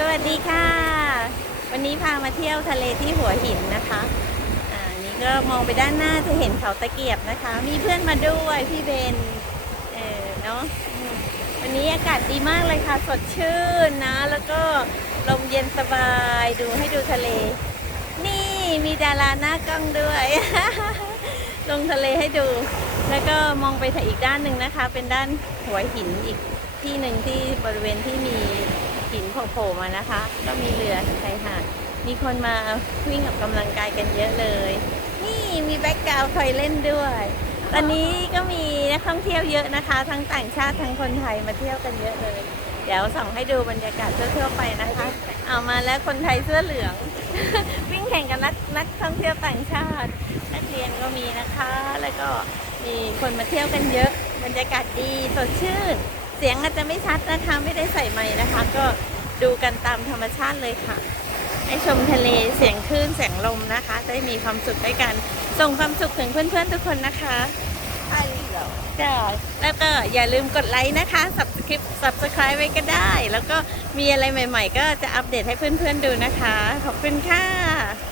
สวัสดีค่ะ วันนี้พามาเที่ยวทะเลที่หัวหินนะคะอ่านี่ก็มองไปด้านหน้าจะเห็นเขาตะเกียบนะคะ มีเพื่อนมาด้วยพี่เบนเออเนาะวันนี้อากาศดีมากเลยค่ะ สดชื่นนะ แล้วก็ลมเย็นสบายดูให้ดูทะเล นี่มีดาราหน้ากล้องด้วย ลงทะเลให้ดู แล้วก็มองไปทางอีกด้านหนึ่งนะคะ เป็นด้านหัวหินอีกที่หนึ่งที่บริเวณที่มี หินโผล่ๆมานะคะ ก็มีเรือชายหาดมีคนมาวิ่งกับกำลังกายกันเยอะเลย นี่มีแบ็กกราวด์คอยเล่นด้วย ตอนนี้ก็มีนักท่องเที่ยวเยอะนะคะ ทั้งต่างชาติทั้งคนไทยมาเที่ยวกันเยอะเลย เดี๋ยวส่องให้ดูบรรยากาศทั่วๆไปนะคะ เอามาแล้วคนไทยเสื้อเหลือง วิ่งแข่งกับนักนักท่องเที่ยวต่างชาติ นักเรียนก็มีนะคะ แล้วก็มีคนมาเที่ยวกันเยอะ บรรยากาศดีสดชื่น เสียงอาจจะไม่ชัดนะคะไม่ได้ใส่ไมค์นะคะ ก็ดูกันตามธรรมชาติเลยค่ะให้ชมทะเลเสียงคลื่นเสียงลมนะคะ ได้มีความสุขด้วยกัน ส่งความสุขถึงเพื่อนๆทุกคนนะคะใช่เหรอจ้ะแล้วก็อย่าลืมกดไลค์นะคะ subscribe subscribe ไว้ก็ได้ แล้วก็มีอะไรใหม่ ๆ ก็จะอัปเดตให้เพื่อนๆดูนะคะ ขอบคุณค่ะ